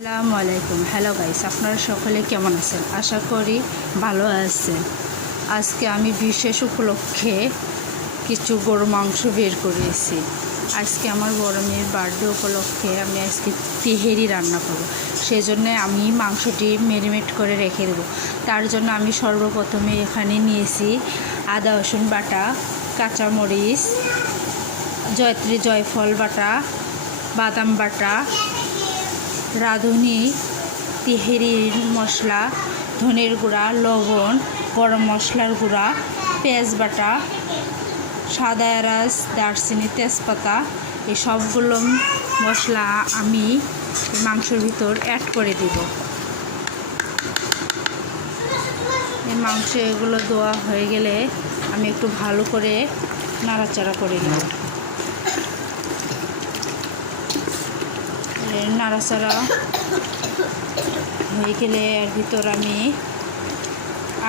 আসসালামু আলাইকুম। Hello guys, আপনারা সকলে কেমন আছেন? আশা করি ভালো আছেন। আজকে আমি বিশেষ উপলক্ষে কিছু গরু মাংস বের করেছি। আজকে আমার বড় মেয়ের বার্থডে উপলক্ষে আমি আজকে তেহেরি রান্না করব। সেই জন্য আমি মাংসটি ম্যারিনেট করে রেখে দেবো। তার জন্য আমি সর্বপ্রথমে এখানে নিয়েছি আদা রসুন বাটা, কাঁচামরিচ, জয়ত্রী জয়ফল বাটা, বাদাম বাটা, রাঁধুনি, তেহেরির মশলা, ধনের গুঁড়া, লবণ, গরম মশলার গুঁড়া, পেঁয়াজ বাটা, সাদা এলাচ, দারচিনি, তেজপাতা, এই সবগুলো মশলা আমি মাংসের ভিতর অ্যাড করে দিব। এই মাংস এগুলো দেওয়া হয়ে গেলে আমি একটু ভালো করে নাড়াচাড়া করে নেব। নাড়াচাড়া হয়ে গেলে এর ভিতর আমি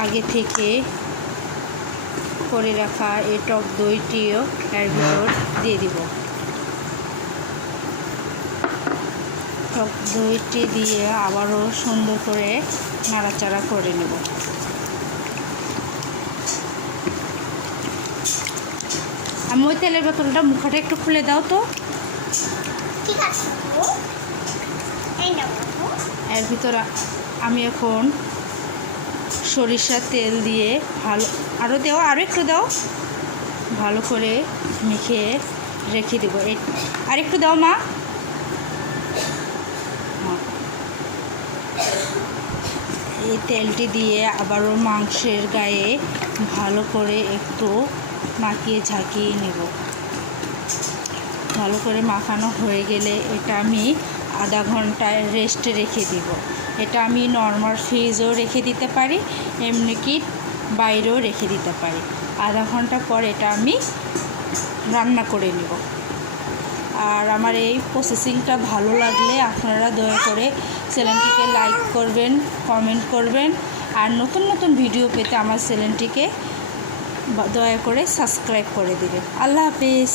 আগে থেকে করে রাখা এই টক দইটিও এর ভিতর দিয়ে দিব। টক দইটি দিয়ে আবারও সুন্দর করে নাড়াচাড়া করে নেব। আমি ওই তেলের বোতলটা মুখটা একটু খুলে দাও তো। ঠিক আছে, এর ভিতর আমি এখন সরিষার তেল দিয়ে ভালো আরও একটু দাও, ভালো করে মেখে রেখে দেবো। আর একটু দাও মা। এই তেলটি দিয়ে আবারও মাংসের গায়ে ভালো করে একটু মাখিয়ে ঝাঁকিয়ে নেব। ভালো করে মাখানো হয়ে গেলে এটা আমি আধা ঘন্টায় রেস্টে রেখে দিব। এটা আমি নর্মাল ফ্রিজেও রেখে দিতে পারি, এমনি কি বাইরেও রেখে দিতে পারি। আধা ঘন্টা পর এটা আমি রান্না করে নেব। আর আমার এই প্রসেসিংটা ভালো লাগলে আপনারা দয়া করে চ্যানেলটিকে লাইক করবেন, কমেন্ট করবেন, আর নতুন নতুন ভিডিও পেতে আমার চ্যানেলটিকে দয়া করে সাবস্ক্রাইব করে দেবেন। আল্লাহ হাফেজ।